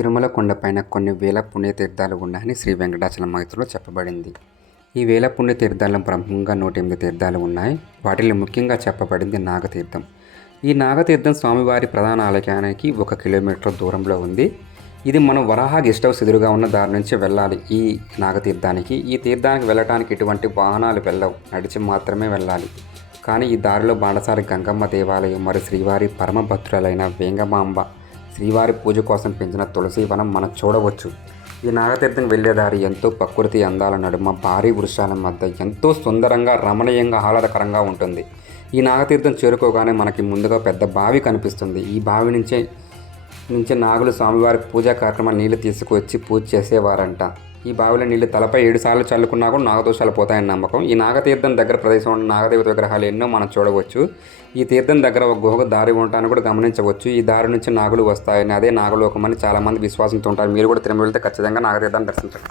తిరుమల కొండపైన కొన్ని వేల పుణ్యతీర్థాలు ఉన్నాయని శ్రీ వెంకటాచలం మహితులో చెప్పబడింది. ఈ వేల పుణ్యతీర్థాల్లో ప్రముఖంగా 108 తీర్థాలు ఉన్నాయి. వాటిలో ముఖ్యంగా చెప్పబడింది నాగతీర్థం. ఈ నాగతీర్థం స్వామివారి ప్రధాన ఆలయానికి 1 కిలోమీటర్ దూరంలో ఉంది. ఇది మనం వరాహ గెస్ట్ హౌస్ ఎదురుగా ఉన్న దారి నుంచి వెళ్ళాలి. ఈ నాగతీర్థానికి ఈ తీర్థానికి వెళ్ళటానికి ఎటువంటి వాహనాలు వెళ్ళవు, నడిచి మాత్రమే వెళ్ళాలి. కానీ ఈ దారిలో బాణసారి గంగమ్మ దేవాలయం మరియు శ్రీవారి పరమ భక్తురాలైన వేంగమాంబ శ్రీవారి పూజ కోసం పెంచిన తులసి వనం మనం చూడవచ్చు. ఈ నాగతీర్థం వెళ్ళే దారి ఎంతో ప్రకృతి అందాల నడుమ భారీ వృక్షాల మధ్య ఎంతో సుందరంగా, రమణీయంగా, ఆహ్లాదకరంగా ఉంటుంది. ఈ నాగతీర్థం చేరుకోగానే మనకి ముందుగా పెద్ద బావి కనిపిస్తుంది. ఈ బావి నుంచే నాగులు స్వామివారి పూజా కార్యక్రమాలు నీళ్లు తీసుకువచ్చి పూజ చేసేవారంట. ఈ బావిలో నీళ్లు తలపై 7 సార్లు చల్లుకున్నా కూడా నాగదోషాలు పోతాయని నమ్మకం. ఈ నాగతీర్థం దగ్గర ప్రదేశంలో ఉన్న నాగదేవత విగ్రహాలు ఎన్నో మనం చూడవచ్చు. ఈ తీర్థం దగ్గర ఒక గుహకు దారి ఉంటాయని కూడా గమనించవచ్చు. ఈ దారి నుంచి నాగులు వస్తాయని, అదే నాగలోకమని చాలామంది విశ్వాసంతో ఉంటారు. మీరు కూడా తిరుమల వెళ్తే ఖచ్చితంగా నాగతీర్థాన్ని దర్శించండి.